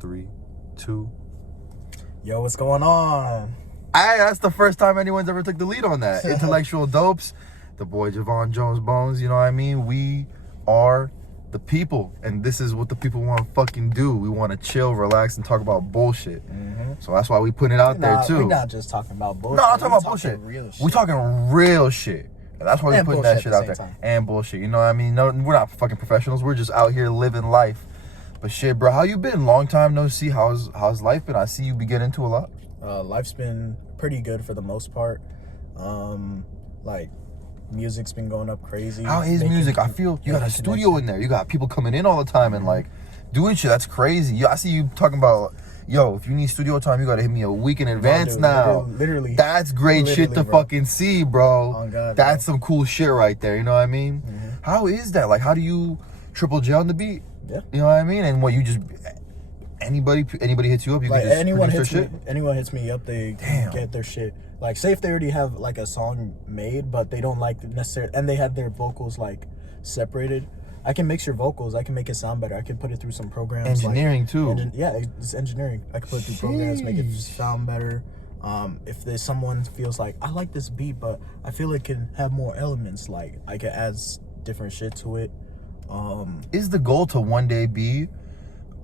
3, 2. Yo, what's going on? That's the first time anyone's ever took the lead on that. Intellectual Dopes, the boy Javone Jones Bones, you know what I mean? We are the people, and this is what the people want to fucking do. We want to chill, relax, and talk about bullshit. So that's why we put it out there, too. We're not just talking about bullshit. No, I'm talking about bullshit. Real shit. We're talking real shit. And that's why we're putting that shit out there. Time. And bullshit, you know what I mean? No, we're not fucking professionals. We're just out here living life. But shit, bro, how you been? Long time no see. How's life been? I see you be getting into a lot. Life's been pretty good for the most part. Like, music's been going up crazy. How is music? I feel you got a studio in there. You got people coming in all the time and like doing shit. That's crazy. I see you talking about, yo, if you need studio time, you gotta hit me a week in advance now. Literally. That's great shit to fucking see, bro. Oh, God, that's some cool shit right there. You know what I mean? How is that? Like, how do you Triple J on the beat? Yeah. You know what I mean? And what, you just anybody hits you up, you like, can just anyone produce hits their shit? anyone hits me up, they get their shit. Like, say if they already have like a song made, but they don't like necessarily, and they have their vocals like separated, I can mix your vocals. I can make it sound better. I can put it through some programs. Engineering like, too. Yeah, it's engineering. I can put it through programs, make it sound better. If there's someone feels like, I like this beat, but I feel it can have more elements, like I can add different shit to it. Is the goal to one day be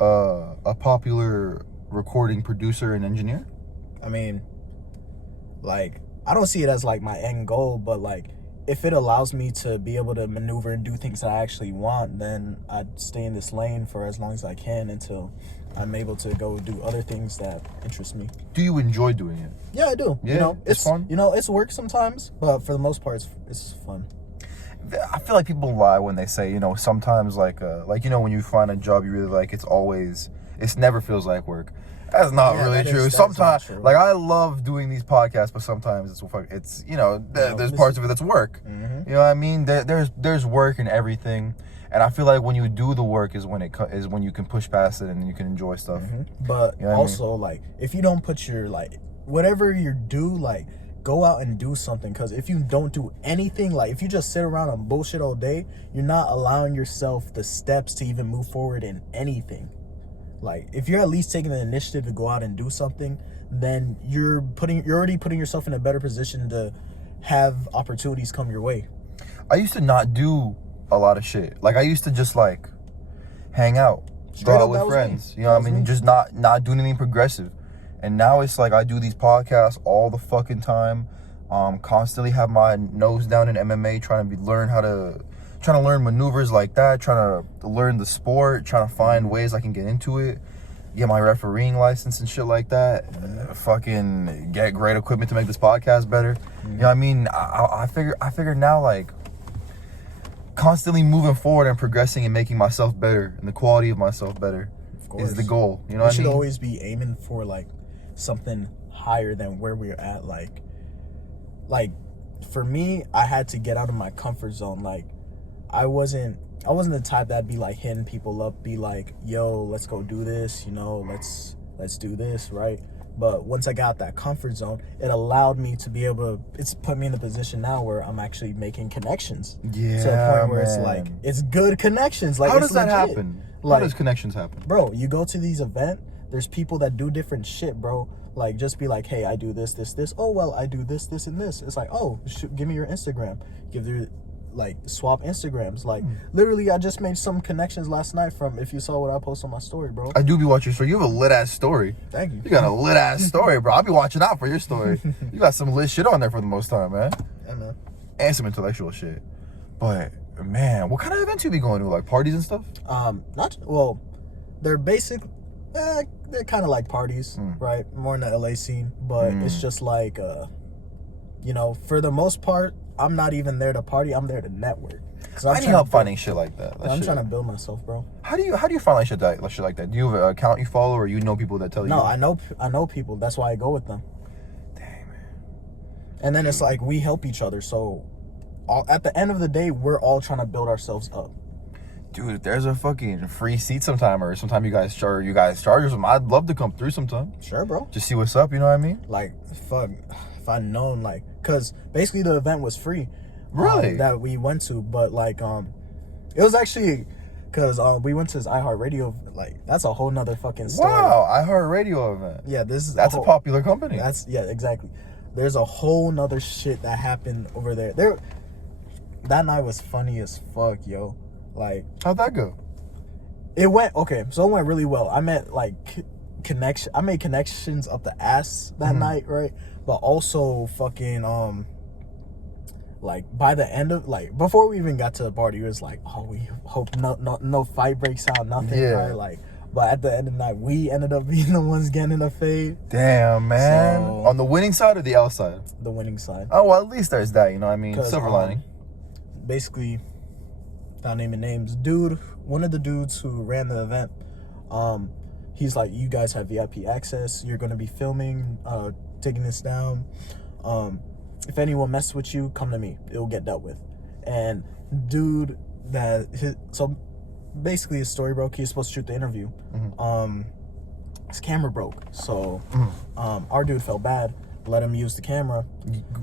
a popular recording producer and engineer? I mean, like, I don't see it as like my end goal, but like, if it allows me to be able to maneuver and do things that I actually want, then I'd stay in this lane for as long as I can until I'm able to go do other things that interest me. Do you enjoy doing it? Yeah, I do. Yeah, you know, it's fun. You know, it's work sometimes, but for the most part, it's fun. I feel like people lie when they say, you know, sometimes like you know, when you find a job you really like, it never feels like work. That's not really true. Sometimes, like, I love doing these podcasts, but sometimes it's you know, there's parts of it that's work. You know what I mean? There's work and everything, and I feel like when you do the work is when you can push past it and you can enjoy stuff. But you know also, like, if you don't put your, like, whatever you do, like, go out and do something. Because if you don't do anything, like, if you just sit around and bullshit all day, you're not allowing yourself the steps to even move forward in anything. Like, if you're at least taking the initiative to go out and do something, then you're already putting yourself in a better position to have opportunities come your way. I used to not do a lot of shit. Like, I used to just like hang out, go out with friends. You know what I mean? Just not do anything progressive. And now it's like I do these podcasts all the fucking time. Constantly have my nose down in MMA, trying to learn maneuvers like that, trying to learn the sport, trying to find ways I can get into it, get my refereeing license and shit like that, fucking get great equipment to make this podcast better. You know what I mean? I figure now, like, constantly moving forward and progressing and making myself better and the quality of myself better is the goal. You know what I mean? We should always be aiming for, like, something higher than where we're at. Like for me, I had to get out of my comfort zone. Like, I wasn't the type that'd be like hitting people up, be like, yo, let's go do this, you know, let's do this, right? But once I got that comfort zone, it allowed me to be able to, it's put me in the position now where I'm actually making connections. Yeah, to a point where it's like, it's good connections. Like, how does that legit. happen? Like, how does connections happen? Bro, you go to these events, there's people that do different shit, bro. Like, just be like, hey, I do this. Oh, well, I do this, and this. It's like, oh, give me your Instagram. Swap Instagrams. Like, literally, I just made some connections last night from, if you saw what I posted on my story, bro. I do be watching your story. You have a lit-ass story. Thank you. You got a lit-ass story, bro. I'll be watching out for your story. You got some lit shit on there for the most time, man. Yeah, man. And some intellectual shit. But, man, what kind of events you be going to? Like, parties and stuff? They're basic. They're kind of like parties, right? More in the LA scene. But it's just like, you know, for the most part, I'm not even there to party. I'm there to network. So I need help finding shit like that. I'm trying to build myself, bro. How do you find like shit like that? Do you have an account you follow, or you know people that tell you? No, I know people. That's why I go with them. Dang, man. And then it's like we help each other. So at the end of the day, we're all trying to build ourselves up. Dude, if there's a fucking free seat sometime, or sometime you guys charge or something, I'd love to come through sometime. Sure, bro. Just see what's up, you know what I mean? Like, fuck, if I'd known, like, because basically the event was free. Really? That we went to, but like, it was actually Cause we went to this iHeartRadio, like that's a whole nother fucking story. Wow, iHeartRadio event. Yeah, that's a popular company. Yeah, exactly. There's a whole nother shit that happened over there. That night was funny as fuck, yo. Like, how'd that go? It went really well. I met I made connections up the ass that night, right? But also fucking like by the end of before we even got to the party, it was like, oh, we hope no fight breaks out, nothing, right? Like, but at the end of the night, we ended up being the ones getting a fade. Damn, man. So, on the winning side or the L side? The winning side. Oh, well, at least there's that, you know what I mean? Silver lining. Basically, without naming names, one of the dudes who ran the event, he's like, you guys have VIP access. You're going to be filming, taking this down. If anyone messes with you, come to me. It'll get dealt with. And dude, so basically his story broke. He was supposed to shoot the interview. His camera broke. So our dude felt bad. Let him use the camera.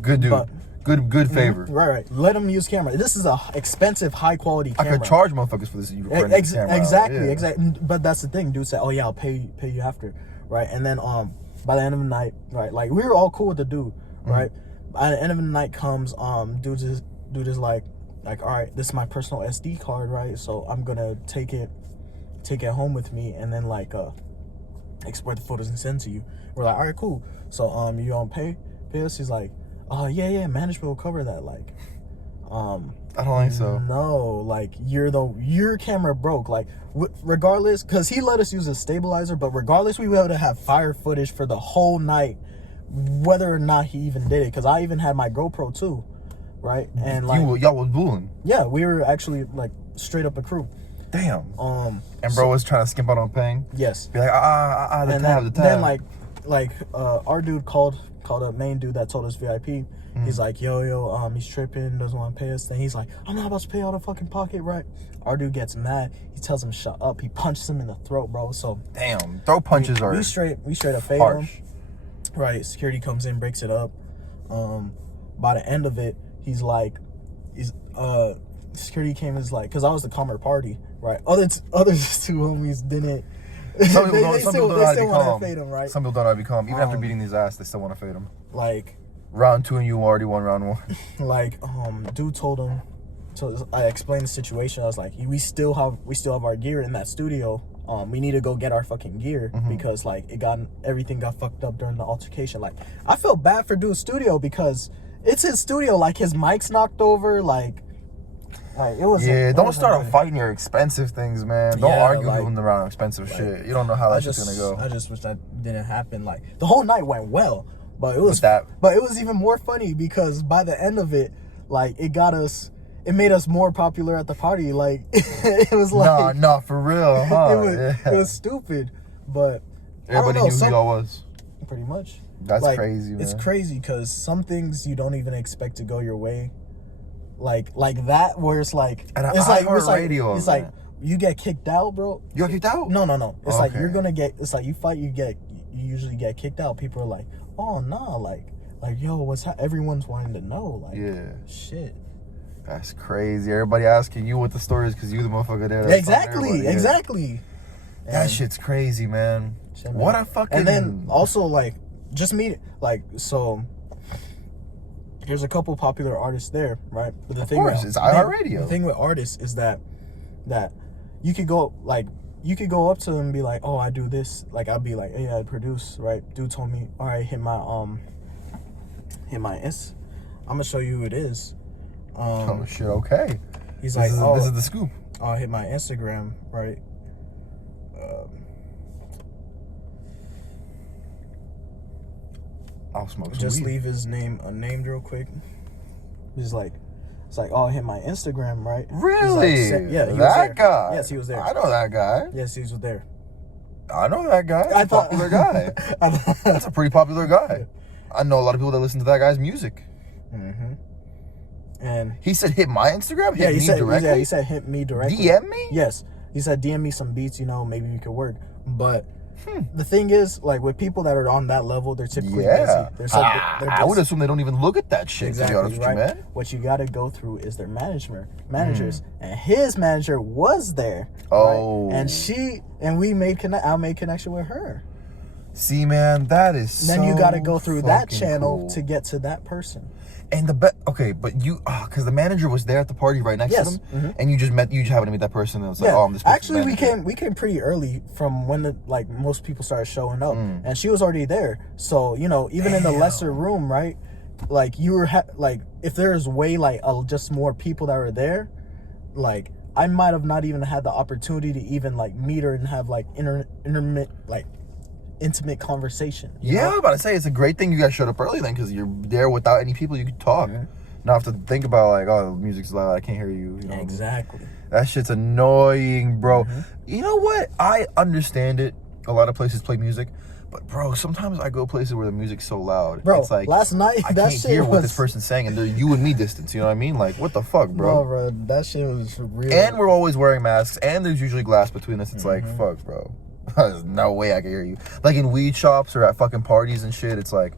Good dude. But, good favor. Right. Let him use camera. This is a expensive, high quality camera. I could charge motherfuckers for this. Camera Exactly. But that's the thing. Dude said, "Oh yeah, I'll pay you after." Right. And then by the end of the night, right, like we were all cool with the dude, right? By the end of the night comes, dude is like, all right, this is my personal SD card, right? So I'm gonna take it home with me, and then export the photos and send to you. We're like, all right, cool. So you don't pay us? He's like, yeah, management will cover that. Like, I don't think so. No, like your camera broke. Like, regardless, because he let us use a stabilizer, but regardless, we were able to have fire footage for the whole night, whether or not he even did it. Because I even had my GoPro too, right? And y'all was bullying. Yeah, we were actually like straight up a crew. Damn. And bro was trying to skimp out on paying. Yes. Be like, the tab. Then our dude called a main dude that told us VIP. He's like, yo, he's tripping, doesn't want to pay us. Then he's like, I'm not about to pay out of fucking pocket, right? Our dude gets mad. He tells him shut up. He punches him in the throat, bro. So damn, throw punches are we straight up fade him. Right, security comes in, breaks it up. By the end of it, security came is like, because I was the calmer party, right? Other two homies didn't. Some people don't know how to be calm. Fade him, right? Some people don't know how to be calm. Even after beating his ass, they still want to fade him. Like, round 2 and you already won round 1. Like, dude told him. So I explained the situation. I was like, we still have our gear in that studio. We need to go get our fucking gear because like everything got fucked up during the altercation. Like, I felt bad for dude's studio because it's his studio. Like, his mic's knocked over. Like it was. Yeah, don't start a fight in your expensive things, man. Don't argue around expensive shit. You don't know how that shit's gonna go. I just wish that didn't happen. Like, the whole night went well, but it was even more funny because by the end of it, like it made us more popular at the party. Like, it was like nah, for real, huh? It was stupid, but everybody knew who y'all was. Pretty much. That's crazy, man. It's crazy because some things you don't even expect to go your way. Like that, where it's like you get kicked out, bro. You got kicked out? No. It's like you're gonna get. It's like you fight, you usually get kicked out. People are like, oh nah, like yo, everyone's wanting to know, like, shit. That's crazy. Everybody asking you what the story is because you the motherfucker there. Exactly. That shit's crazy, man. What a fucking. And then also like just meet so. There's a couple popular artists there, right? But it's iHeartRadio. The thing with artists is that you could go up to them and be like, oh, I do this. Like, I'll be like, hey, I produce, right? Dude told me, all right, hit my S. I'm gonna show you who it is. Oh shit, okay. He's this is the scoop. I'll hit my Instagram, right? I'll smoke some just weed. Leave his name unnamed real quick. It's like, oh, hit my Instagram, right? Really? That guy. Yes, he was there. I know that guy. Yes, he was there. I know that guy. That's a popular guy. That's a pretty popular guy. I know a lot of people that listen to that guy's music. And he said, hit my Instagram? Hit me directly? Yeah, he said, hit me directly. DM me? Yes. He said, DM me some beats, maybe we could work. But The thing is, like, with people that are on that level, they're typically Yeah. busy. They're busy. I would assume they don't even look at that shit, Exactly, to be honest with you, man. What you got to go through is their managers, and his manager was there. Oh. Right? And I made connection with her. See, man, that is Then you got to go through that fucking channel cool. to get to that person. And but you, because the manager was there at the party right next to them, and you just happened to meet that person, and it was like, oh, I'm this person's actually, manager. we came pretty early from when most people started showing up, and she was already there. So even in the lesser room, right? Like you were if there's just more people that were there, like I might have not even had the opportunity to even meet her and have intimate conversation. You know? I was about to say, it's a great thing you guys showed up early then, because you're there without any people you could talk. Not have to think about oh, the music's loud, I can't hear you. Exactly. That shit's annoying, bro. You know what? I understand it. A lot of places play music, but bro, sometimes I go places where the music's so loud. Bro, it's like last night I that can't shit hear was... what this person's saying, and they're you and me distance. You know what I mean? Like, what the fuck, bro? No, bro, that shit was real. And we're always wearing masks, and there's usually glass between us. It's like, fuck, bro. There's no way I can hear you. Like in weed shops or at fucking parties and shit, it's like,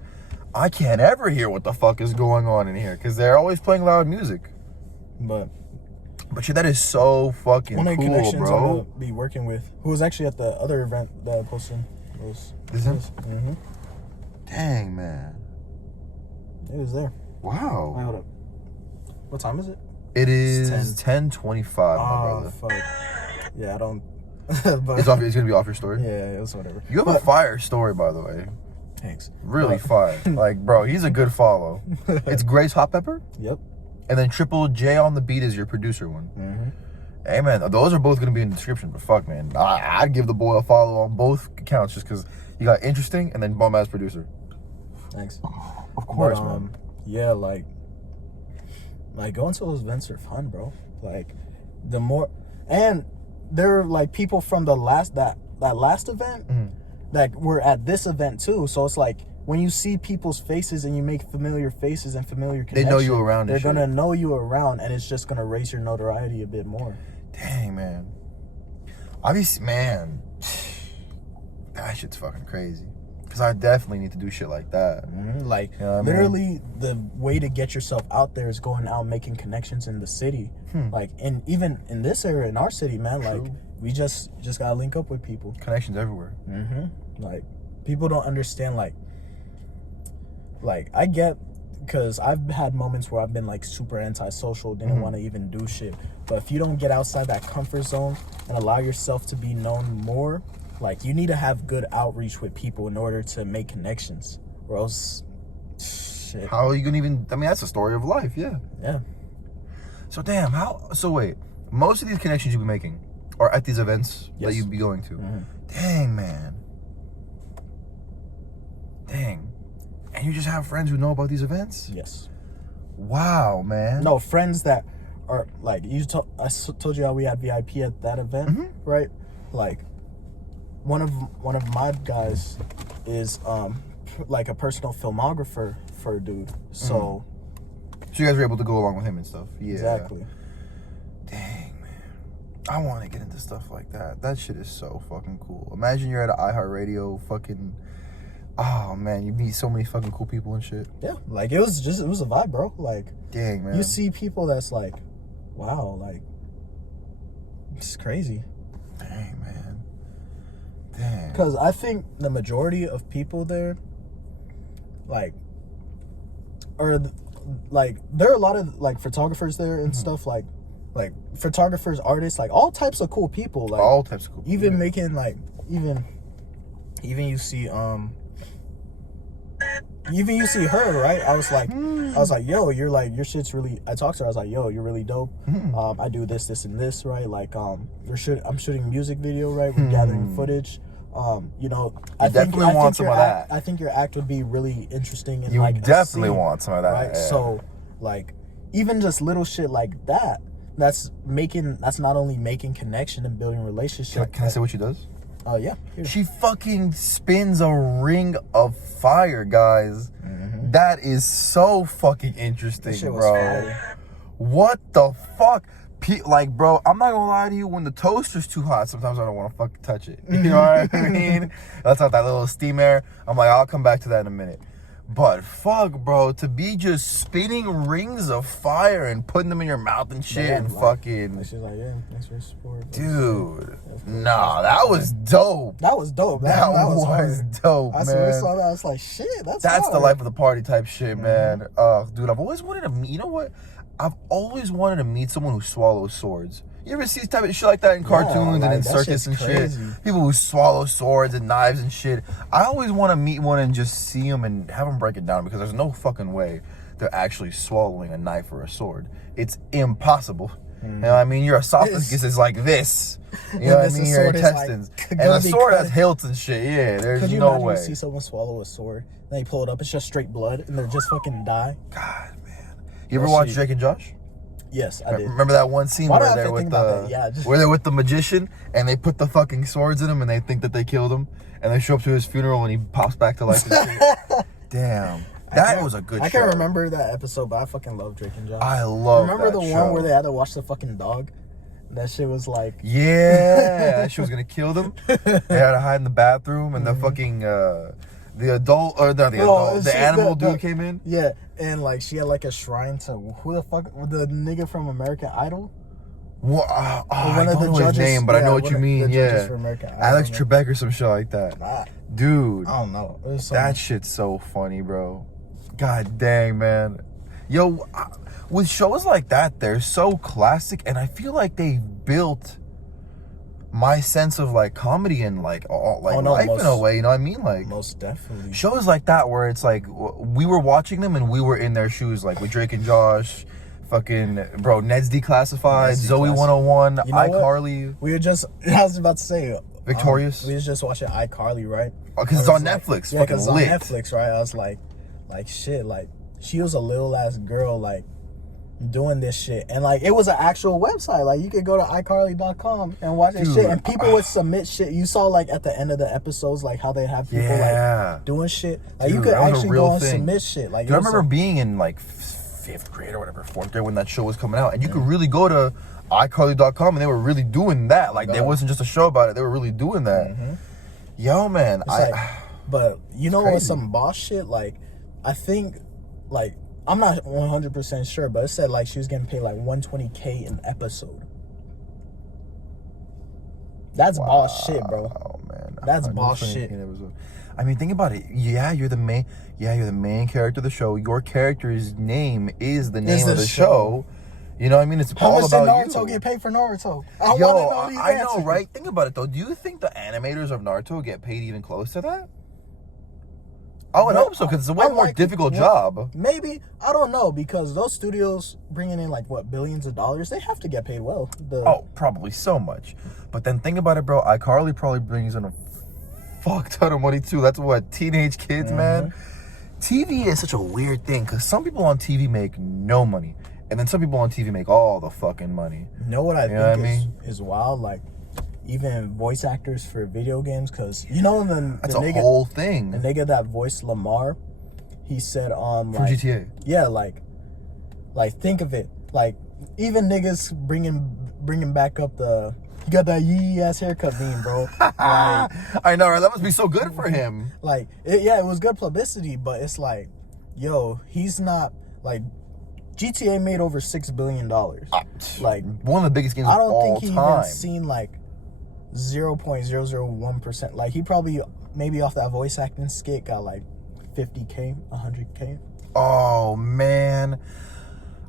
I can't ever hear what the fuck is going on in here, because they're always playing loud music. But shit, that is so fucking one of the cool, connections bro. I'm gonna be working with, who was actually at the other event that I posted. Is him? Mm-hmm. Dang, man. It was there. Wow. Wait, hold up. What time is it? It is 10:25, my brother. Fuck. Yeah, I don't... but, It's gonna be off your story? Yeah, it's whatever. You have a fire story, by the way. Thanks. Really fire. Like, bro, he's a good follow. It's Grace Hot Pepper? Yep. And then Triple J on the Beat is your producer one. Hey, man, those are both going to be in the description, but fuck, man. I'd give the boy a follow on both accounts just because you got interesting and then bomb-ass producer. Thanks. Of course, but, man. Yeah, like going to those events are fun, bro. Like, the more... And there are, people from the last event that were at this event, too. So it's like, when you see people's faces and you make familiar faces and familiar connections, they know you around. They're gonna know you around, and it's just gonna raise your notoriety a bit more. Dang, man. Obviously, man, that shit's fucking crazy. Because I definitely need to do shit like that. Like, you know literally, the way to get yourself out there is going out making connections in the city. Like, and even in this area, in our city, man, True. like, we just gotta link up with people. Connections everywhere. Like, people don't understand, like I get, because I've had moments where I've been super antisocial, didn't want to even do shit. But if you don't get outside that comfort zone and allow yourself to be known more, you need to have good outreach with people in order to make connections, or else shit. How are you gonna even... I mean, that's a story of life, yeah. So damn, so wait, most of these connections you'll be making are at these events that you'll be going to. Dang, man. Dang. And you just have friends who know about these events? Yes. Wow, man. No, friends that are I told you how we had VIP at that event, right? Like, one of my guys is a personal filmographer for a dude. So you guys were able to go along with him and stuff. Yeah. Exactly. Dang, man. I want to get into stuff like that. That shit is so fucking cool. Imagine you're at an iHeartRadio fucking... Oh, man, you meet so many fucking cool people and shit. Yeah, it was a vibe, bro. Dang, man. You see people that's wow, it's crazy. Dang, man. Dang. Because I think the majority of people there, there are a lot of photographers there and stuff, like photographers, artists, all types of cool people, all types of cool people. Even making even you see even you see her, right? I was like, yo, your shit's really... I talked to her, I was like, yo, you're really dope. I do this, and this, right? I'm shooting a music video, right? We're gathering footage. I definitely want some of that. I think your act would be really interesting. And you definitely want some of that, right? Yeah. So, even just little shit like that, that's not only making connection and building relationships. Can I say what she does? Yeah. Here. She fucking spins a ring of fire, guys. That is so fucking interesting, bro. Fire. What the fuck? like, bro, I'm not gonna lie to you. When the toaster's too hot, sometimes I don't want to fucking touch it. You know what I mean? That's not that little steam air. I'm like, I'll come back to that in a minute. But fuck, bro, to be just spinning rings of fire and putting them in your mouth and shit and fucking. She's like, yeah, thanks for your support. Dude, nah, that was dope. That was dope. That was dope, man. I saw that. I was like, shit, that's the life of the party type shit, man. Dude, I've always wanted to meet. You know what? I've always wanted to meet someone who swallows swords. You ever see type of shit like that in cartoons and in circus and shit? People who swallow swords and knives and shit. I always want to meet one and just see them and have them break it down, because there's no fucking way they're actually swallowing a knife or a sword. It's impossible. You know what I mean? Your esophagus is like this. You know what I mean? Your intestines. And the sword has hilts and shit. Yeah, there's no way. You see someone swallow a sword, then they pull it up, it's just straight blood, and they're just fucking die? God, man. You ever watch Drake and Josh? Yes, I did. Remember that one scene where they're with where they're with the magician and they put the fucking swords in him and they think that they killed him, and they show up to his funeral and he pops back to life and shit. Damn. That was a good show. I can't remember that episode, but I fucking love Drake and Josh. I love Remember the one where they had to watch the fucking dog? That shit was like... Yeah, she was going to kill them. They had to hide in the bathroom, and the fucking... the adult, or not the adult, the animal dude came in. Yeah, and like she had like a shrine to who the fuck, the nigga from American Idol. What? I don't know his name, but I know what you mean. Yeah, Alex Trebek or some shit like that. Dude, I don't know. That shit's so funny, bro. God dang, man. Yo, with shows like that, they're so classic, and I feel like they built my sense of like comedy and like life in a way, you know what I mean? Like, most definitely shows like that where it's like we were watching them and we were in their shoes, like with Drake and Josh, fucking bro, Ned's Declassified, Zoe 101, iCarly. We were just, I was about to say, Victorious. We was just watching iCarly, right? Because it's on Netflix. Yeah, because it's on Netflix, right? I was like shit, like she was a little ass girl, like doing this shit, and like it was an actual website, like you could go to iCarly.com and watch that shit, and people would submit shit. You saw like at the end of the episodes, like how they have people like doing shit, like you could actually go and submit shit. Like, I remember being in like 5th grade or whatever, 4th grade, when that show was coming out, and you could really go to iCarly.com and they were really doing that. Like, there wasn't just a show about it, they were really doing that. Yo, man, but you know what's some boss shit? Like, I think, like, I'm not 100% sure, but it said like she was getting paid like $120K an episode. That's boss shit, bro. Oh man, that's boss shit. I mean, think about it. Yeah, you're the main character of the show. Your character's name is the name of the show. You know what I mean? It's all about you. How much did Naruto get paid for Naruto? I know, right? Think about it though. Do you think the animators of Naruto get paid even close to that? I would hope so, because it's a way more difficult job. Maybe. I don't know, because those studios bringing in like what, billions of dollars, they have to get paid well. Probably so much. But then think about it, bro. iCarly probably brings in a fuck ton of money too. That's what, teenage kids, man. TV is such a weird thing, because some people on TV make no money, and then some people on TV make all the fucking money. You know what I think is wild? Like, even voice actors for video games, because you know that's a whole thing. The nigga that voiced Lamar, he said from GTA. Yeah, like think of it, like even niggas bringing back up the, you got that yee ass haircut meme, bro. Like, I know, right? That must be so good for him. Like, it was good publicity, but it's like, yo, he's not like. GTA made over $6 billion. Like, one of the biggest games of all time. I don't think he even seen like 0.001%. Like, he probably, maybe off that voice acting skit, got like 50K, 100K. Oh man,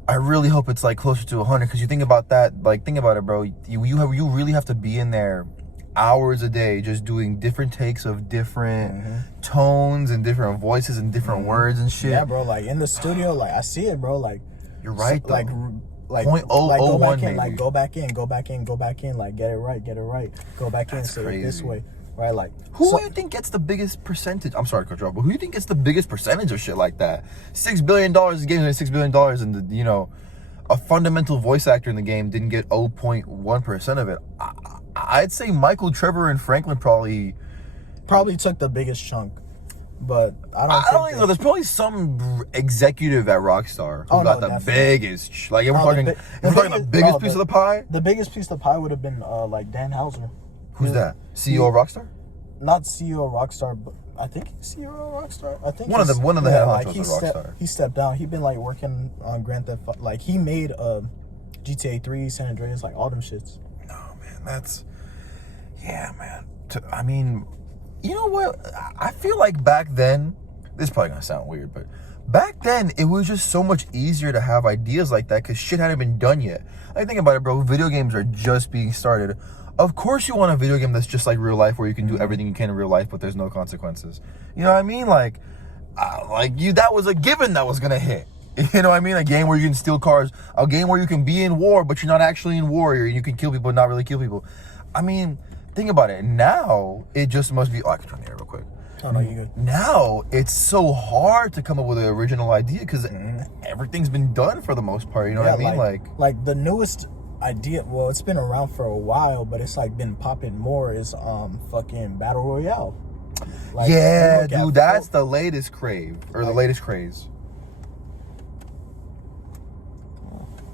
I really hope it's like closer to 100, because you think about that, like, think about it, bro. You really have to be in there hours a day just doing different takes of different tones and different voices and different words and shit. Yeah, bro. Like, in the studio, like, I see it, bro. Like, you're right, though. Like 0.001, maybe. Like, go back in, like, get it right. Go back in, say it this way, right? Like, who do you think gets the biggest percentage? I'm sorry to cut you off, but who do you think gets the biggest percentage of shit like that? $6 billion is getting $6 billion, and you know, a fundamental voice actor in the game didn't get 0.1% of it. I'd say Michael, Trevor, and Franklin probably took the biggest chunk. But I don't think so. There's probably some executive at Rockstar who got the biggest. Like, if we're talking the biggest piece of the pie. The biggest piece of the pie would have been like Dan Houser. Who's that? CEO of Rockstar? Not CEO of Rockstar, but I think he's CEO of Rockstar. I think one of the head honchos of Rockstar. He stepped down. He been like working on Grand Theft. Like he made GTA 3, San Andreas, like all them shits. No man, man. I mean, you know what? I feel like back then, this is probably gonna sound weird, but back then it was just so much easier to have ideas like that because shit hadn't been done yet. Like, think about it, bro. Video games are just being started. Of course you want a video game that's just like real life, where you can do everything you can in real life, but there's no consequences. You know what I mean? Like that was a given that was gonna hit. You know what I mean? A game where you can steal cars, a game where you can be in war, but you're not actually in war. You can kill people, not really kill people. I mean, think about it. Now, it just must be... Oh, I can turn the air real quick. Oh, no, you're good. Now, it's so hard to come up with an original idea because everything's been done for the most part. You know what I mean? Like the newest idea, well, it's been around for a while, but it's like been popping more is fucking Battle Royale. Like, yeah, dude, that's the latest crave, or the latest craze.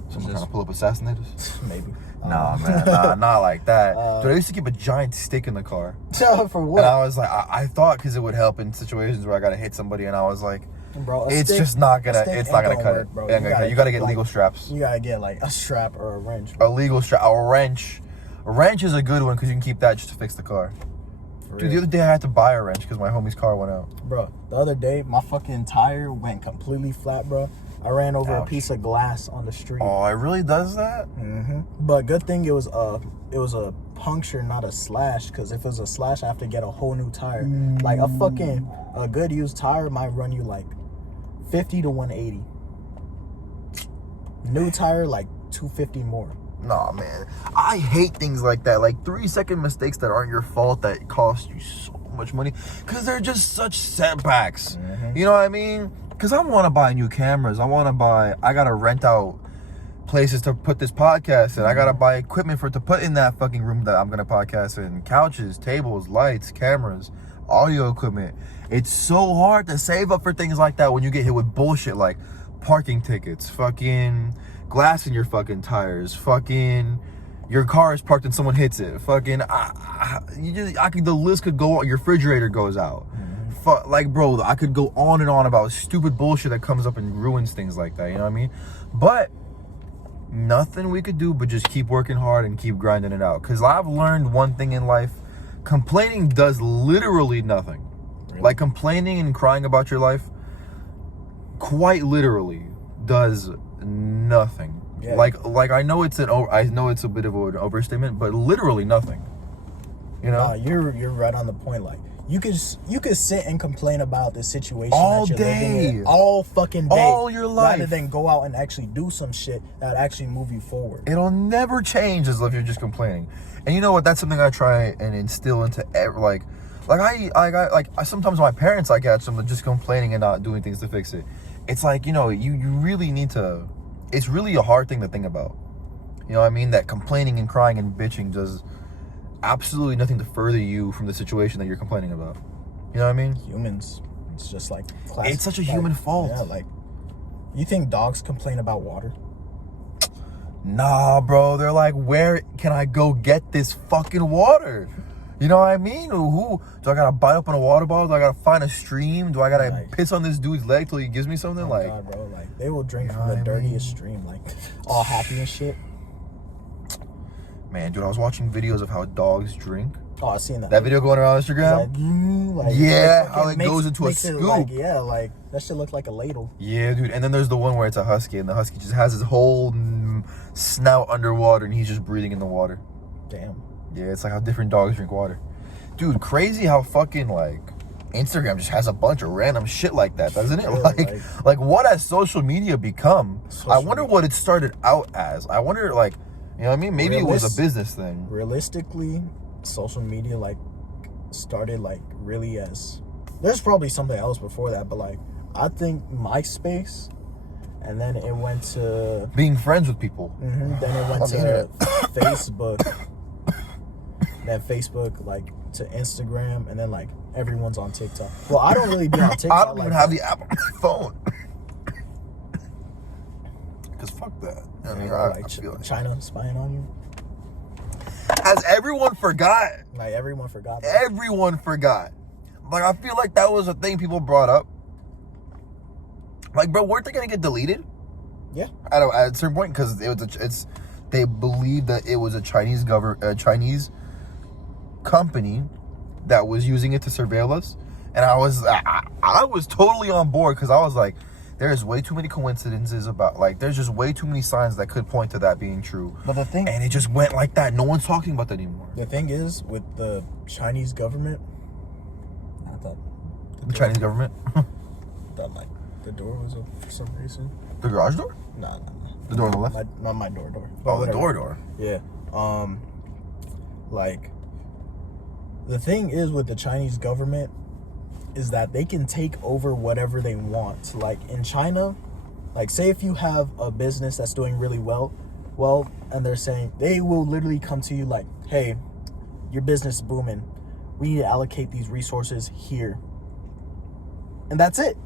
Someone trying to pull up assassinators? Maybe. Nah, man, not like that. Dude, I used to keep a giant stick in the car. For what? And I was like, I thought because it would help in situations where I gotta hit somebody, and I was like, bro, it's not gonna cut it. Bro. You gotta get legal straps. You gotta get like a strap or a wrench. Bro. A legal strap, a wrench. A wrench is a good one because you can keep that just to fix the car. Dude, the other day I had to buy a wrench because my homie's car went out. Bro, the other day my fucking tire went completely flat, bro. I ran over a piece of glass on the street. Oh, it really does that? Mm-hmm. But good thing it was a puncture, not a slash. Because if it was a slash, I have to get a whole new tire. Like a good used tire might run you like 50 to 180. New tire like 250 more. Nah, man. I hate things like that. Like 3-second mistakes that aren't your fault that cost you so much money. Because they're just such setbacks. Mm-hmm. You know what I mean? Because I want to buy new cameras. I got to rent out places to put this podcast in. I got to buy equipment to put in that fucking room that I'm going to podcast in. Couches, tables, lights, cameras, audio equipment. It's so hard to save up for things like that when you get hit with bullshit like parking tickets, fucking glass in your fucking tires, fucking your car is parked and someone hits it, fucking, the list could go on. Your refrigerator goes out. Like, bro, I could go on and on about stupid bullshit that comes up and ruins things like that, you know what I mean? But nothing we could do but just keep working hard and keep grinding it out. Because I've learned one thing in life: complaining does literally nothing. Really? Like, complaining and crying about your life quite literally does nothing. Yeah. Like I know it's a bit of an overstatement, but literally nothing. You know? You're right on the point. Like, you could sit and complain about the situation all that you're day, living in all fucking day, all your life, rather than go out and actually do some shit that actually move you forward. It'll never change as if you're just complaining. And you know what? That's something I try and instill into I sometimes my parents I catch them just complaining and not doing things to fix it. It's like, you know, you really need to. It's really a hard thing to think about. You know what I mean? That complaining and crying and bitching does absolutely nothing to further you from the situation that you're complaining about. You know what I mean? Humans. It's just like it's such a human fault. Yeah, like, you think dogs complain about water? Nah, bro. They're like, where can I go get this fucking water? You know what I mean? Who do I gotta bite up on a water bottle? Do I gotta find a stream? Do I gotta piss on this dude's leg till he gives me something? Oh God, bro. Like, they will drink from the dirtiest stream, like all happy and shit. Man, dude, I was watching videos of how dogs drink. Oh, I seen that. That video going around Instagram? How it goes into a scoop. That shit look like a ladle. Yeah, dude. And then there's the one where it's a husky, and the husky just has his whole snout underwater, and he's just breathing in the water. Damn. Yeah, it's like how different dogs drink water. Dude, crazy how fucking, like, Instagram just has a bunch of random shit like that, doesn't it? Yeah, like what has social media become? I wonder what it started out as. I wonder, like, you know what I mean? Maybe it was a business thing. Realistically, social media, like, started, like, really as... There's probably something else before that, but, like, I think MySpace, and then it went to... being friends with people. Mm-hmm. Then it went to Facebook. Then Facebook, like, to Instagram, and then like everyone's on TikTok. Well, I don't really be on TikTok. I don't even have the app on my phone. Cause fuck that. I mean, I feel like China spying on you. Has everyone forgot? Like everyone forgot. Everyone forgot. Like I feel like that was a thing people brought up. Like, bro, weren't they gonna get deleted? Yeah. At a certain point, because they believed that it was a Chinese company that was using it to surveil us, and I was totally on board because I was like, there's way too many coincidences about, like, there's just way too many signs that could point to that being true. But the thing, and it just went like that. No one's talking about that anymore. The thing is, with the Chinese government, I thought the Chinese government. I thought like the door was open for some reason. The garage door? Nah. The door on the left? Not my door. Oh, the door. Yeah. Like, the thing is with the Chinese government is that they can take over whatever they want. Like in China, like say if you have a business that's doing really well, and they're saying they will literally come to you like, hey, your business is booming. We need to allocate these resources here. And that's it.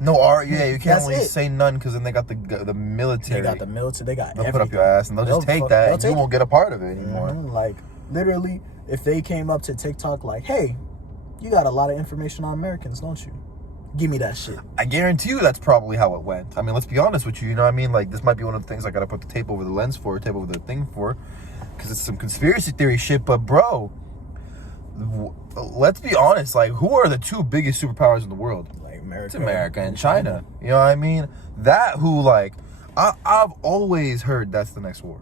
No, you can't really say none because then they got the military. They got the military. They got they'll everything. put up your ass and they'll just take that and you won't get a part of it anymore. Like, literally, if they came up to TikTok like, hey, you got a lot of information on Americans, don't you? Give me that shit. I guarantee you that's probably how it went. I mean, let's be honest with you. You know what I mean? Like, this might be one of the things I got to put the tape over the thing for, because it's some conspiracy theory shit. But, bro, let's be honest. Like, who are the two biggest superpowers in the world? America. It's America and China. You know what I mean? I've always heard that's the next war.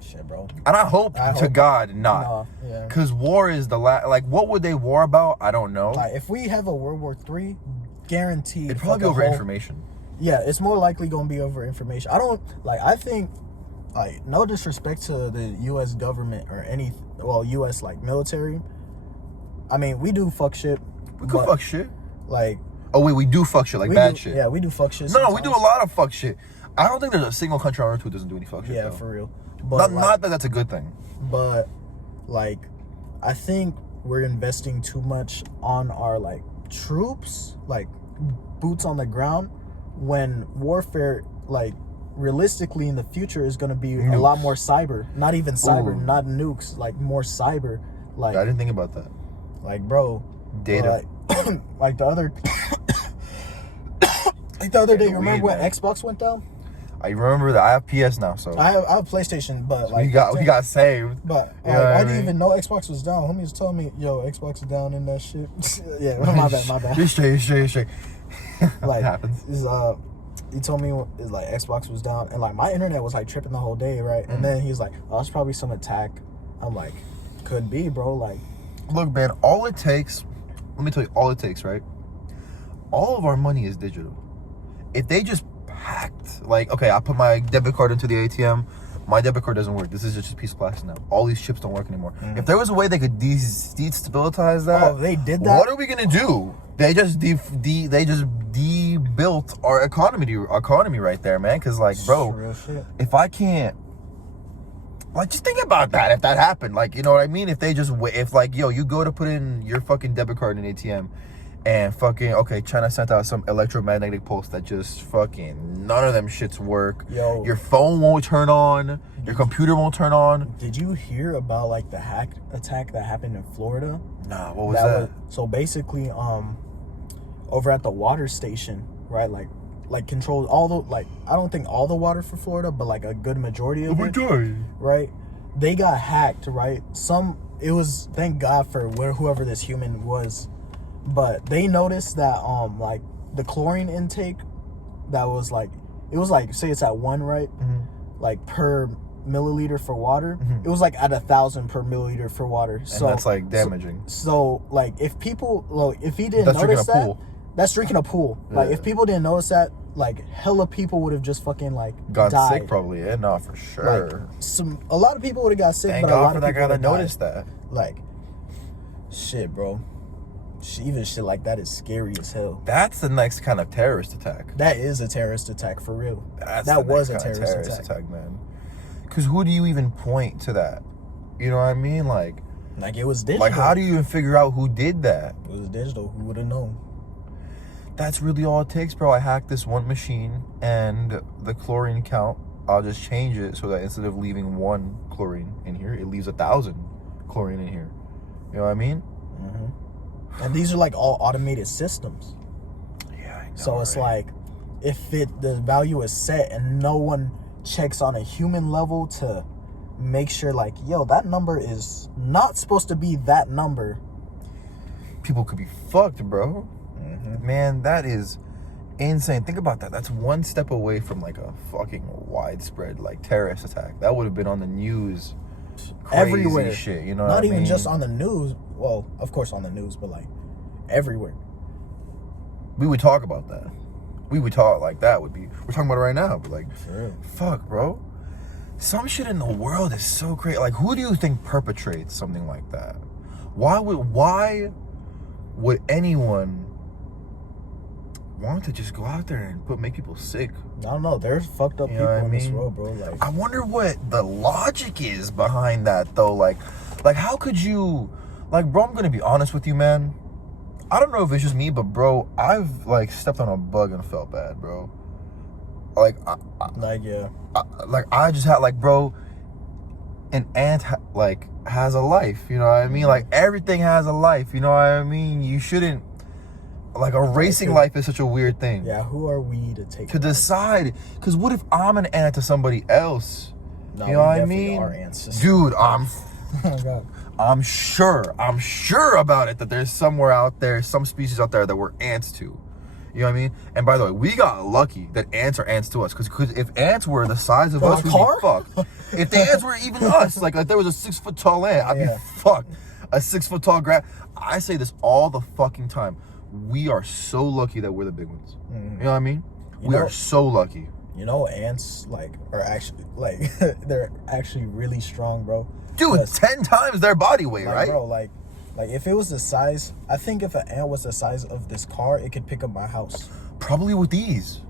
Shit, bro. And I hope to God not. No, yeah. Because war is the last. Like, what would they war about? I don't know. Like, if we have a World War III, guaranteed. It'd probably be over information. Yeah, it's more likely going to be over information. I think, like, no disrespect to the U.S. government or U.S. like military. I mean, we do fuck shit. We could fuck shit. Like, oh wait, we do fuck shit, like bad shit. Yeah, we do fuck shit. No, we do a lot of fuck shit. I don't think there's a single country on earth who doesn't do any fuck shit. Yeah, though. for real. But not that that's a good thing. But like, I think we're investing too much on our like troops, like boots on the ground, when warfare, like realistically in the future, is going to be a lot more cyber. Not even cyber, not nukes, like more cyber. Like, I didn't think about that. Like, bro, data. Like the other day, you remember when Xbox went down? I remember that. I have PS now, so I have PlayStation, but like we got saved. But I didn't even know Xbox was down. Homie was telling me, "Yo, Xbox is down in that shit." Yeah, my bad. You're straight. Like, happens. He told me like Xbox was down, and like my internet was like tripping the whole day, right? And then he's like, "Oh, it's probably some attack." I'm like, "Could be, bro." Like, look, man. All it takes, right? All of our money is digital. If they just hacked, like, okay, I put my debit card into the ATM, my debit card doesn't work. This is just a piece of plastic now. All these chips don't work anymore. If there was a way they could destabilize that, they did that. What are we gonna do? They just debuilt our economy right there, man. Because like, bro, if I can't, like, just think about that. If that happened, like, you know what I mean? If they just, if like, yo, you go to put in your fucking debit card in an ATM, and fucking, okay, China sent out some electromagnetic pulse that just fucking, none of them shits work. Yo, your phone won't turn on. Your computer won't turn on. Did you hear about like the hack attack that happened in Florida? Nah, what was that? So basically, over at the water station, right? Like controls all the, like, I don't think all the water for Florida, but like a good majority of it. Right? They got hacked, right? It was, thank God for whoever this human was. But they noticed that like the chlorine intake, that was like, it was like, say it's at 1, right? Like per milliliter for water. It was like at 1,000 per milliliter for water. And so that's like damaging. So like if he didn't notice that, that's drinking a pool. Yeah. Like if people didn't notice that, like hella people would have just fucking like got died. sick probably. Yeah, no, for sure. Like, a lot of people would have got sick. Thank but God a lot for of that people guy that noticed that. Like, shit, bro. Even shit like that is scary as hell. That's the next kind of terrorist attack. That is a terrorist attack for real. That was a terrorist attack, man. Because who do you even point to that? You know what I mean? Like, Like, it was digital. Like, how do you even figure out who did that? It was digital. Who would have known? That's really all it takes, bro. I hacked this one machine, and the chlorine count, I'll just change it so that instead of leaving 1 chlorine in here, it leaves 1,000 chlorine in here. You know what I mean? Mm-hmm. And these are like all automated systems. Yeah, I know, so it's right? like, if the value is set and no one checks on a human level to make sure, like, yo, that number is not supposed to be that number. People could be fucked, bro. Mm-hmm. Man, that is insane. Think about that. That's one step away from like a fucking widespread like terrorist attack. That would have been on the news. Crazy Everywhere. shit, you know Not what even I mean? just on the news. Well, of course on the news, but like everywhere. We would talk about that. We would talk like that would be. We're talking about it right now, but like, For real. fuck, bro. Some shit in the world is so crazy. Like, who do you think perpetrates something like that? Why would anyone want to just go out there and make people sick? I don't know. There's fucked up You know people what I in this mean? world, bro. Like, I wonder what the logic is behind that, though. Like how could you, like, bro, I'm gonna be honest with you, man. I don't know if it's just me, but bro, I've like stepped on a bug and felt bad, bro. Like, I just had, like, bro, an ant has a life, you know what I mean? Like, everything has a life, you know what I mean? You shouldn't, like, a racing life is such a weird thing. Yeah, who are we to take To decide, because what if I'm an ant to somebody else? No, you know what I definitely mean? are ants. Dude, Oh God. I'm sure about it that there's somewhere out there, some species out there that we're ants to. You know what I mean? And by the way, we got lucky that ants are ants to us, because if ants were the size of us, we'd be fucked. If the ants were even us, like there was a 6 foot tall ant, I'd be fucked. A 6 foot tall I say this all the fucking time. We are so lucky that we're the big ones. You know what I mean? We are so lucky. You know, ants are actually they're actually really strong, bro. Dude, 10 times their body weight, right? Bro, like if it was the size, I think if an ant was the size of this car, it could pick up my house. Probably with ease.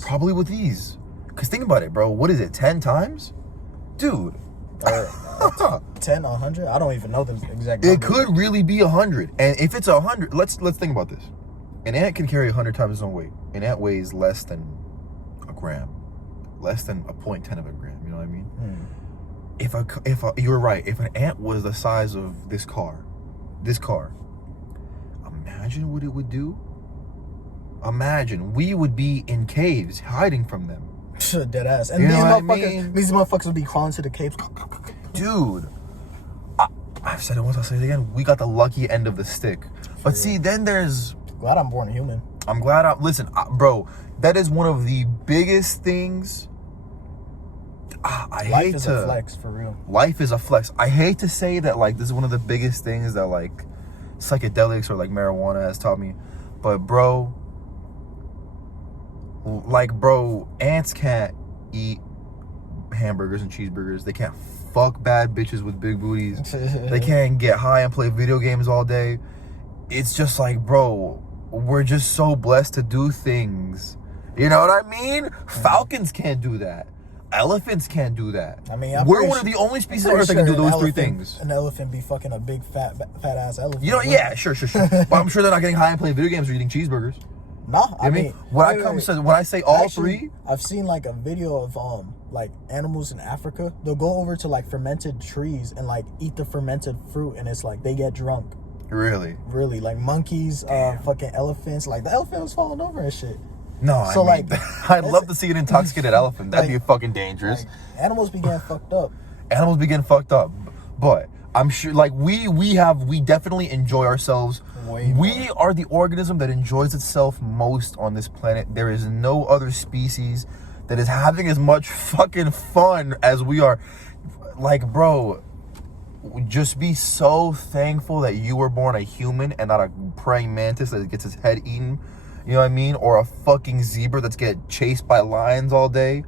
Probably with ease. Because think about it, bro. What is it, 10 times? Dude. 10, 100? I don't even know the exact number. It could really be 100. And if it's 100, let's think about this. An ant can carry 100 times its own weight. An ant weighs less than a gram. Less than a 0.10 of a gram. You know what I mean? If you're right. If an ant was the size of this car, imagine what it would do. Imagine we would be in caves hiding from them. Dead ass. And these motherfuckers would be crawling to the caves. Dude, I've said it once, I'll say it again. We got the lucky end of the stick. But see, then there's... Glad I'm born human. I'm glad listen, bro, that is one of the biggest things. Life is a flex, for real. Life is a flex. I hate to say that, like, this is one of the biggest things that, like, psychedelics or, like, marijuana has taught me. But, bro, ants can't eat hamburgers and cheeseburgers. They can't fuck bad bitches with big booties. They can't get high and play video games all day. It's just like, bro, we're just so blessed to do things. You know what I mean? Falcons can't do that. Elephants can't do that. I mean, we're one of the only species on Earth that can do those 3 things. An elephant be fucking a big fat ass elephant. You know, yeah, sure. But I'm sure they're not getting high and playing video games or eating cheeseburgers. No, I mean, when I say all 3, I've seen like a video of like animals in Africa. They'll go over to like fermented trees and like eat the fermented fruit, and it's like they get drunk. Really, like monkeys, fucking elephants. Like the elephant was falling over and shit. No, so I mean, I'd love to see an intoxicated elephant. That'd be fucking dangerous. Like, animals be getting fucked up. But I'm sure, like, we definitely enjoy ourselves. We are the organism that enjoys itself most on this planet. There is no other species that is having as much fucking fun as we are. Like, bro, just be so thankful that you were born a human and not a praying mantis that gets his head eaten. You know what I mean? Or a fucking zebra that's getting chased by lions all day.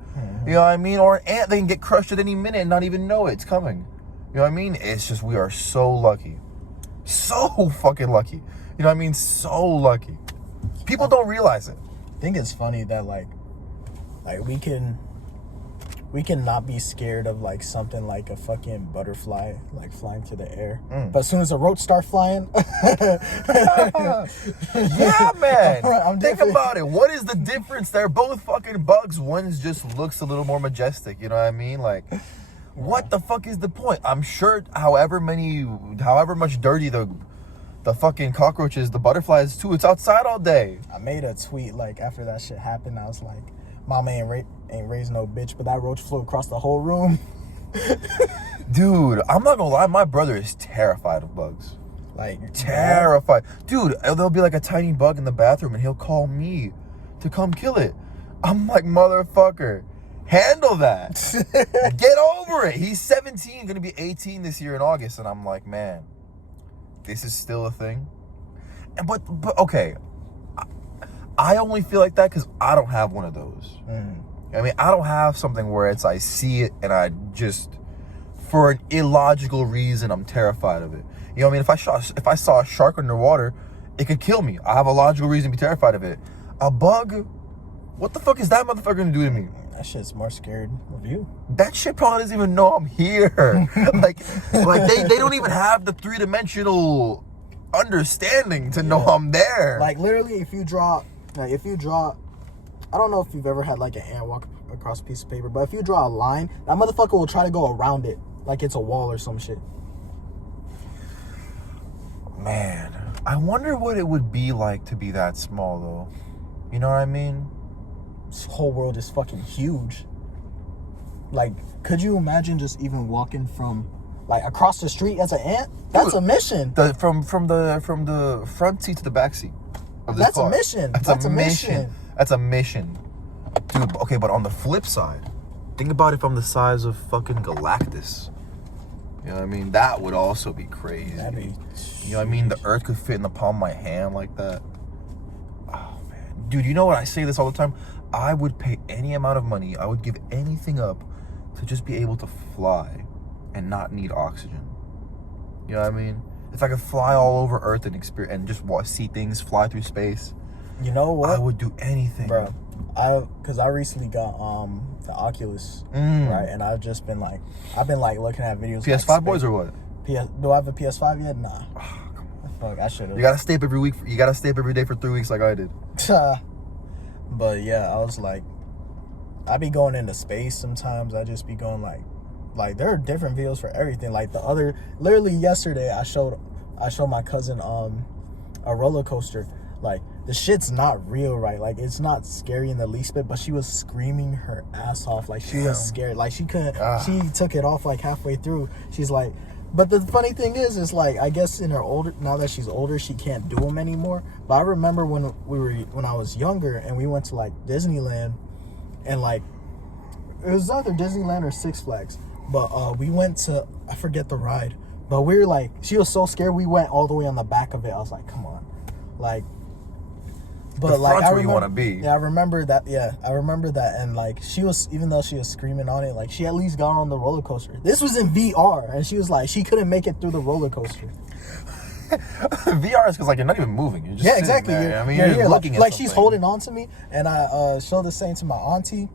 You know what I mean? Or an ant that can get crushed at any minute and not even know it's coming. You know what I mean? It's just, we are so lucky. So fucking lucky. You know what I mean? So lucky. People don't realize it. I think it's funny that like we can we cannot be scared of like something like a fucking butterfly like flying through the air. But as soon as a roach start flying, yeah, man. Think about it. What is the difference? They're both fucking bugs. One just looks a little more majestic. You know what I mean? Like, what the fuck is the point? I'm sure however much dirty the fucking cockroach is, the butterfly is too. It's outside all day. I made a tweet like after that shit happened. I was like, Mama ain't raised no bitch, but that roach flew across the whole room. Dude, I'm not gonna lie, my brother is terrified of bugs. Like, terrified. Dude, there'll be like a tiny bug in the bathroom and he'll call me to come kill it. I'm like, motherfucker, handle that. Get over it. He's 17, gonna be 18 this year in August, and I'm like, man, this is still a thing. But okay, I only feel like that because I don't have one of those. I mean, I don't have something where it's I see it and I just, for an illogical reason, I'm terrified of it. You know what I mean? If I saw a shark underwater, it could kill me. I have a logical reason to be terrified of it. A bug, what the fuck is that motherfucker gonna do to me? That shit's more scared of you. That shit probably doesn't even know I'm here. like they don't even have the 3-dimensional understanding to know I'm there. Like literally, if you draw, I don't know if you've ever had like an ant walk across a piece of paper, but if you draw a line, that motherfucker will try to go around it like it's a wall or some shit. Man, I wonder what it would be like to be that small though. You know what I mean? This whole world is fucking huge. Like, could you imagine just even walking from like across the street as an ant? That's Dude, a mission. From the front seat to the back seat of this That's car. a mission. That's a mission. That's a mission. Dude, okay, but on the flip side, think about if I'm the size of fucking Galactus. You know what I mean? That would also be crazy. That'd be you know what I mean? The earth could fit in the palm of my hand like that. Oh, man. Dude, you know what? I say this all the time. I would pay any amount of money. I would give anything up to just be able to fly and not need oxygen. You know what I mean? If I could fly all over Earth and experience and just see things fly through space, you know what? I would do anything, bro. Because I recently got the Oculus, right? And I've been looking at videos. PS5 like boys or what? Do I have a PS5 yet? Nah. Oh, come on. Fuck, I should have. You gotta stay up every week. You gotta stay up every day for 3 weeks, like I did. But yeah, I was like, I be going into space sometimes. I just be going like there are different videos for everything. Like literally yesterday, I showed my cousin a roller coaster. Like, the shit's not real, right? Like, it's not scary in the least bit, but she was screaming her ass off. Like, she was scared. Like, she couldn't, she took it off, like, halfway through. She's like, but the funny thing is like, I guess now that she's older, she can't do them anymore. But I remember when I was younger and we went to, like, Disneyland, and, like, it was either Disneyland or Six Flags. But we went to, I forget the ride, but we were like, she was so scared, we went all the way on the back of it. I was like, come on. Like, but like, where you want to be. Yeah, I remember that. Yeah, I remember that. And like, even though she was screaming on it, like, she at least got on the roller coaster. This was in VR, and she was like, she couldn't make it through the roller coaster. VR is because like you're not even moving. You're just exactly. I mean, you're just looking at like something. She's holding on to me, and I showed the same to my auntie.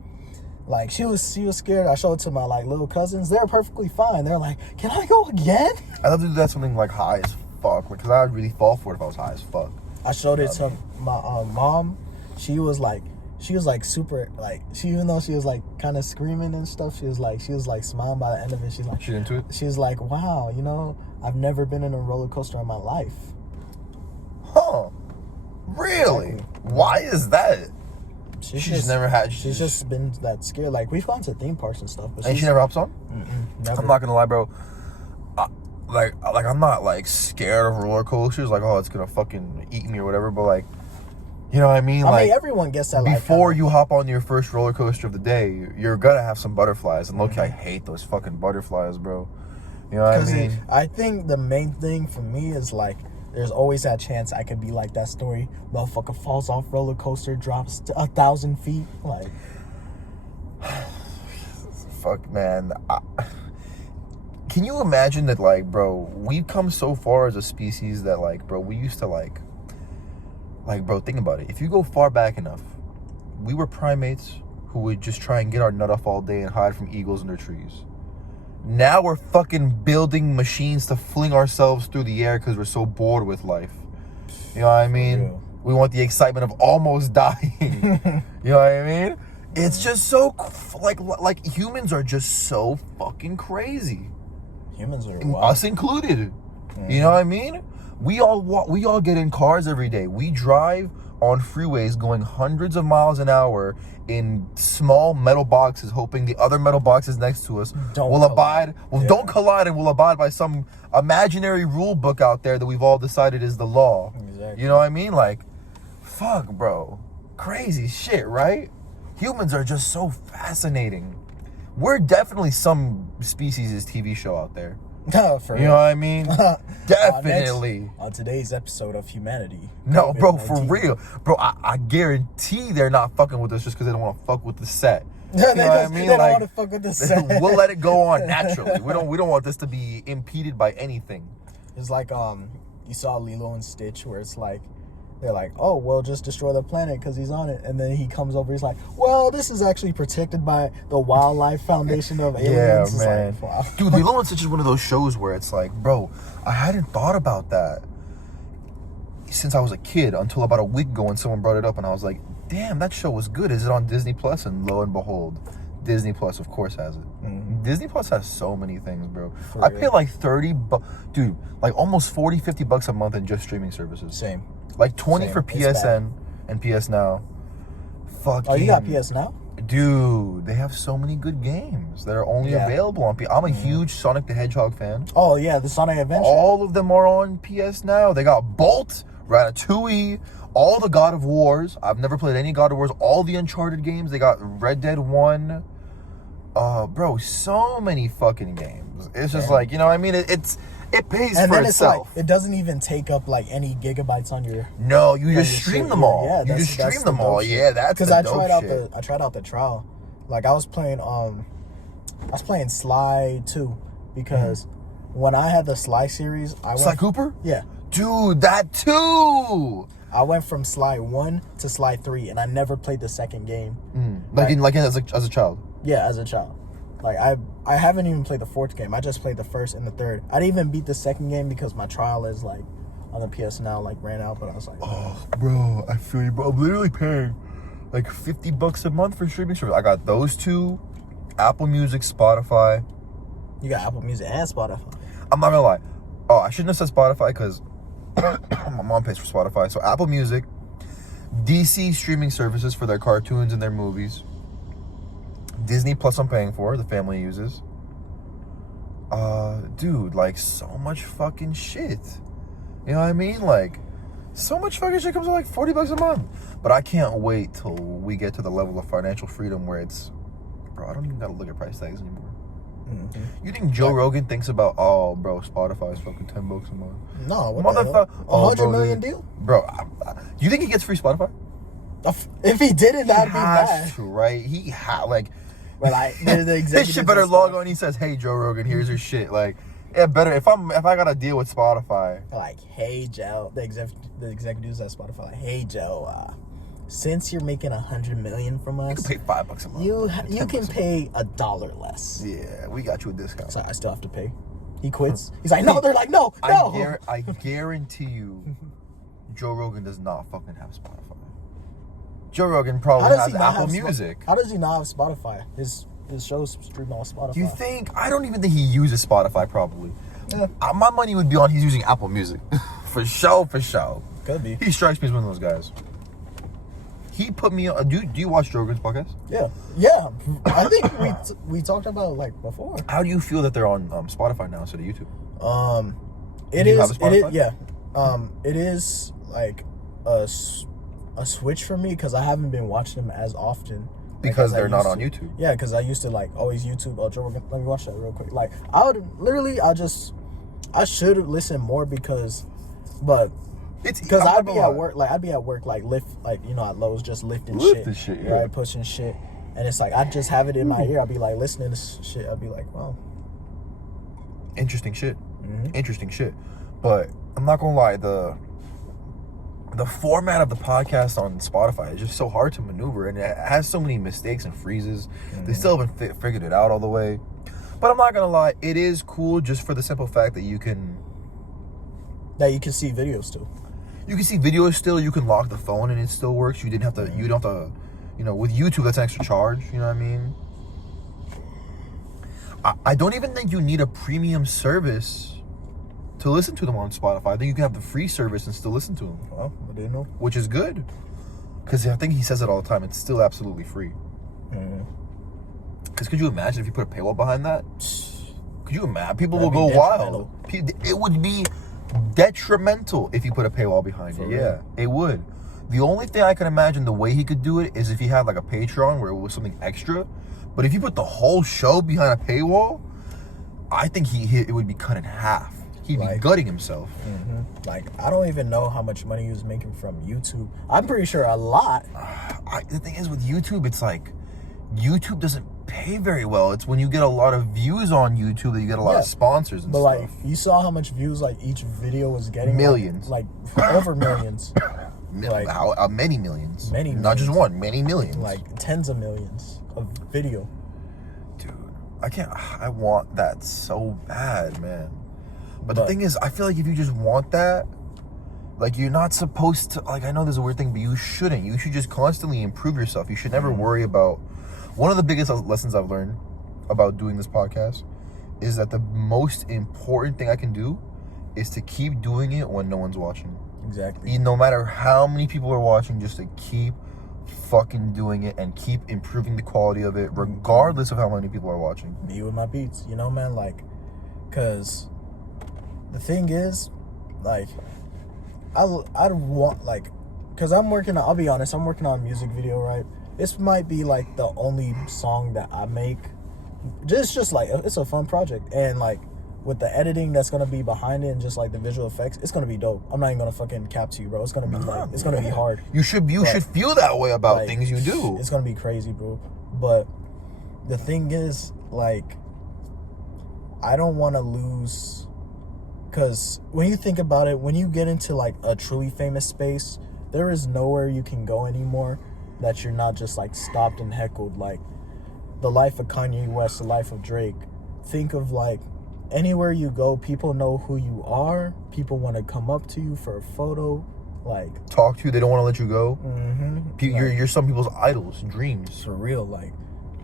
Like, she was scared. I showed it to my like little cousins. They're perfectly fine. They're like, can I go again? I'd love to do that something like high as fuck, because I would really fall for it if I was high as fuck. I showed it to my mom. She was like super, like, even though she was like kind of screaming and stuff, she was like smiling by the end of it. She's like, she into it? She was like, wow, you know, I've never been in a roller coaster in my life. Huh? Really? Exactly. Why is that? She's just been that scared. Like, we've gone to theme parks and stuff, but she never hops on? Never. I'm not gonna lie, bro. Like I'm not like scared of roller coasters. Like, oh, it's gonna fucking eat me or whatever. But like, you know what I mean? I mean, everyone gets that. Before you hop on your first roller coaster of the day, you're gonna have some butterflies. And low-key, I hate those fucking butterflies, bro. You know what I mean? I think the main thing for me is like, there's always that chance I could be like that story. Motherfucker falls off roller coaster, drops 1,000 feet. Like, fuck, man. Can you imagine that, like, bro, we've come so far as a species that, like, bro, we used to, like, bro, think about it. If you go far back enough, we were primates who would just try and get our nut off all day and hide from eagles in their trees. Now we're fucking building machines to fling ourselves through the air because we're so bored with life. You know what I mean? We want the excitement of almost dying. You know what I mean? It's just so like humans are just so fucking crazy. Humans are us included. You know what I mean? We all get in cars every day. We drive on freeways going hundreds of miles an hour in small metal boxes, hoping the other metal boxes next to us don't collide and will abide by some imaginary rule book out there that we've all decided is the law. Exactly. You know what I mean? Like, fuck, bro. Crazy shit, right? Humans are just so fascinating. We're definitely some species' TV show out there. For you know what I mean? Definitely. On today's episode of Humanity. No, bro, for real. Bro, I guarantee they're not fucking with us just because they don't want to fuck with the set. You know what I mean? They don't want to fuck with the set. We'll let it go on naturally. We don't want this to be impeded by anything. It's like you saw Lilo and Stitch where it's like they're like, oh, well, just destroy the planet because he's on it. And then he comes over, he's like, well, this is actually protected by the Wildlife Foundation of Aliens. Yeah, man. Like, wow. Dude, Lilo and Stitch is one of those shows where it's like, bro, I hadn't thought about that since I was a kid until about a week ago when someone brought it up. And I was like, damn, that show was good. Is it on Disney Plus? And lo and behold, Disney Plus, of course, has it. Mm-hmm. Disney Plus has so many things, bro. I pay like dude, like almost $40-50 a month in just streaming services. Same. Like 20 for PSN and PS Now. Fucking. Oh, you got PS Now? Dude, they have so many good games that are only available on PS. I'm a huge Sonic the Hedgehog fan. Oh, yeah, the Sonic Adventure. All of them are on PS Now. They got Bolt, Ratatouille, all the God of Wars. I've never played any God of Wars. All the Uncharted games. They got Red Dead 1. Bro, so many fucking games. It's just like, you know what I mean? It pays and for then itself. It's like, it doesn't even take up like any gigabytes on your. No, you just stream them all. Yeah, you just stream them all. Yeah, that's because I tried out the trial. Like I was playing Sly 2 because when I had the Sly series, Sly Cooper. Yeah, dude, that too. I went from Sly 1 to Sly 3, and I never played the second game. Like as a child. Yeah, as a child. Like I haven't even played the fourth game. I just played the first and the third. I didn't even beat the second game because my trial is like on the PS Now like ran out. But I was like, oh, bro, I feel you, bro. I'm literally paying like $50 a month for streaming service. I got those two, Apple Music, Spotify. You got Apple Music and Spotify. I'm not gonna lie. Oh, I shouldn't have said Spotify because my mom pays for Spotify. So Apple Music, DC streaming services for their cartoons and their movies. Disney Plus I'm paying for, the family uses. Dude, like so much fucking shit. You know what I mean? Like so much fucking shit comes out like $40 a month. But I can't wait till we get to the level of financial freedom where it's, bro, I don't even gotta look at price tags anymore. Mm-hmm. You think Joe Rogan thinks about, oh, bro, Spotify is fucking $10 a month? No, what the hell? $100 million deal? Bro, you think he gets free Spotify? If he didn't, that'd be bad. To, right? Well, his shit better log on. He says, "Hey, Joe Rogan, here's your shit." Like, yeah, better if I got to deal with Spotify. Like, hey, Joe, the executives at Spotify, like, hey, Joe, since you're making $100 million from us, you can pay $5 a month. You can pay $1 less. Yeah, we got you a discount. So I still have to pay. He quits. He's like, no. They're like, no. I guarantee you, Joe Rogan does not fucking have Spotify. Joe Rogan probably has Apple Music. How does he not have Spotify? His shows stream on Spotify. Do you think? I don't even think he uses Spotify probably. Yeah. My money would be on he's using Apple Music. For sure. Could be. He strikes me as one of those guys. He put me on. Do you watch Joe Rogan's podcast? Yeah. I think we talked about it like before. How do you feel that they're on Spotify now instead of YouTube? It is. Yeah. It is like a switch for me because I haven't been watching them as often because they're not on YouTube. Yeah, because I used to like always YouTube. Oh, Joe Rogan, let me watch that real quick. Like I should listen more because I'd be at work like lift, like, you know, at Lowe's just lifting shit, yeah. Right, pushing shit, and it's like I just have it in my ear. I'll be like listening to shit. I'll be like, wow, interesting shit. Mm-hmm. Interesting shit. But I'm not gonna lie, the format of the podcast on Spotify is just so hard to maneuver, and it has so many mistakes and freezes. They still haven't figured it out all the way. But I'm not gonna lie, it is cool just for the simple fact that you can see videos too. You can see videos still. You can lock the phone and it still works. You don't have to. You know, with YouTube, that's an extra charge. You know what I mean? I don't even think you need a premium service to listen to them on Spotify. I think you can have the free service and still listen to them. Well, I didn't know. Which is good. Because I think he says it all the time. It's still absolutely free. Because could you imagine if you put a paywall behind that? Could you imagine? People will go wild. It would be detrimental if you put a paywall behind it. Yeah, it would. The only thing I can imagine the way he could do it is if he had like a Patreon where it was something extra. But if you put the whole show behind a paywall, I think it would be cut in half. He'd be gutting himself. Like, I don't even know how much money he was making from YouTube. I'm pretty sure a lot. The thing is with YouTube, it's like YouTube doesn't pay very well. It's when you get a lot of views on YouTube that you get a lot of sponsors and stuff. But like, you saw how much views like each video was getting? Millions. Like over millions. Like many millions. Many millions. Not just one, many millions. Like tens of millions of video. Dude, I want that so bad, man. But the thing is, I feel like if you just want that, like, you're not supposed to, like, I know there's a weird thing, but you shouldn't. You should just constantly improve yourself. You should never worry about, one of the biggest lessons I've learned about doing this podcast is that the most important thing I can do is to keep doing it when no one's watching. Exactly. No matter how many people are watching, just to keep fucking doing it and keep improving the quality of it, regardless of how many people are watching. Me with my beats, you know, man, like, because the thing is, like, I want, like, because I'll be honest, I'm working on a music video, right? This might be, like, the only song that I make. Just like, it's a fun project. And, like, with the editing that's going to be behind it and just, like, the visual effects, it's going to be dope. I'm not even going to fucking cap to you, bro. It's going to be, like, it's going to be hard. You should feel that way about like, things you do. It's going to be crazy, bro. But the thing is, like, I don't want to lose... Because when you think about it, when you get into, like, a truly famous space, there is nowhere you can go anymore that you're not just, like, stopped and heckled. Like, the life of Kanye West, the life of Drake. Think of, like, anywhere you go, people know who you are. People want to come up to you for a photo. Like, talk to you. They don't want to let you go. You're Like, some people's idols, dreams. for real. Like,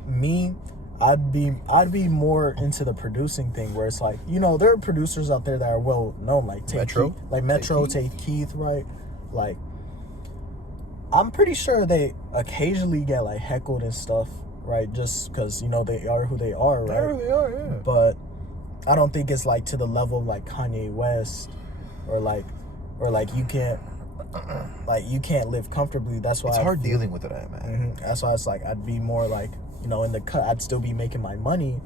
me... I'd be more into the producing thing where it's like, you know, there are producers out there that are well known, like Metro, Tate Keith, right? Like, I'm pretty sure they occasionally get like heckled and stuff, right? Just because, you know, they are who they are, right? They really are, yeah. But I don't think it's like to the level of like Kanye West or like you can't live comfortably. That's why it's hard dealing with it, man. That's why it's like I'd be more like, you know, in the cut, I'd still be making my money,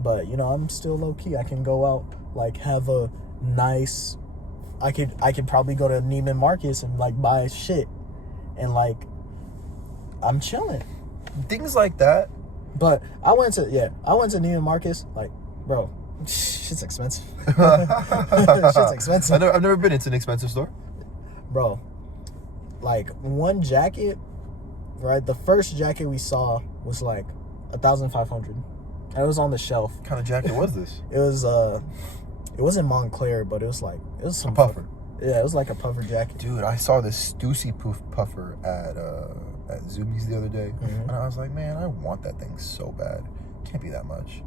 but, you know, I'm still low key. I can go out, like, have a nice, I could probably go to Neiman Marcus and, like, buy shit, and, like, I'm chilling. Things like that. But I went to Neiman Marcus, like, bro, shit's expensive. Shit's expensive. I've never been. It's an expensive store. Bro, like, one jacket, right? The first jacket we saw was like $1,500. And it was on the shelf. What kind of jacket was this? It wasn't Montclair, but it was some a puffer. Yeah, it was like a puffer jacket. Dude, I saw this Stussy puffer at Zoomies the other day, and I was like, man, I want that thing so bad. Can't be that much.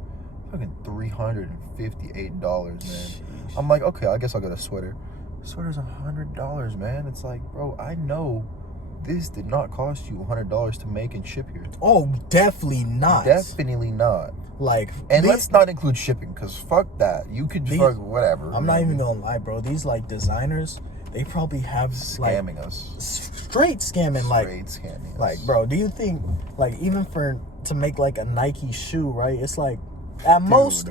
Fucking $358, man. Jeez. I'm like, okay, I guess I'll get a sweater. Sweater's $100, man. It's like, bro, I know this did not cost you $100 to make and ship here. Oh, definitely not. Definitely not. Like, and let's not include shipping, because fuck that. You could just whatever. I'm not even gonna lie, bro. These like designers, they probably have scamming us. Straight scamming, scamming like, bro, do you think like even to make like a Nike shoe, right? It's like at most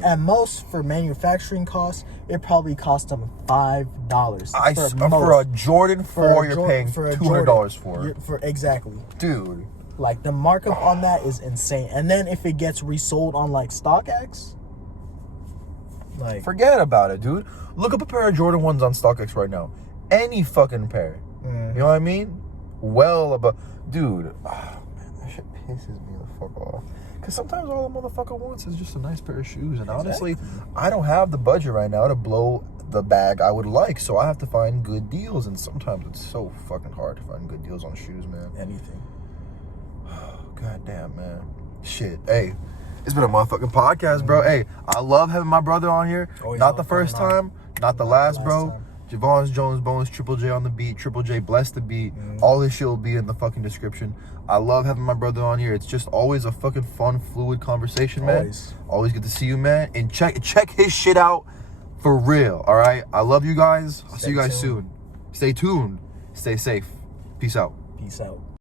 for manufacturing costs, it probably cost them $5. For a Jordan 4, you're paying $200 for. Exactly. Dude. Like, the markup on that is insane. And then if it gets resold on, like, StockX, like... forget about it, dude. Look up a pair of Jordan 1s on StockX right now. Any fucking pair. You know what I mean? Well above. Dude, oh, man, that shit pisses me the fuck off. Because sometimes all the motherfucker wants is just a nice pair of shoes. And honestly, I don't have the budget right now to blow the bag I would like. So I have to find good deals. And sometimes it's so fucking hard to find good deals on shoes, man. Anything. God damn, man. Shit. Hey, it's been a motherfucking podcast, bro. Hey, I love having my brother on here. Always Not the first time, not the last, bro. time. Javone Jones, Bones, Triple J on the beat. Triple J, bless the beat. All this shit will be in the fucking description. I love having my brother on here. It's just always a fucking fun, fluid conversation, man. Always good to see you, man. And check his shit out for real, all right? I love you guys. I'll see you guys soon. Stay tuned. Stay safe. Peace out. Peace out.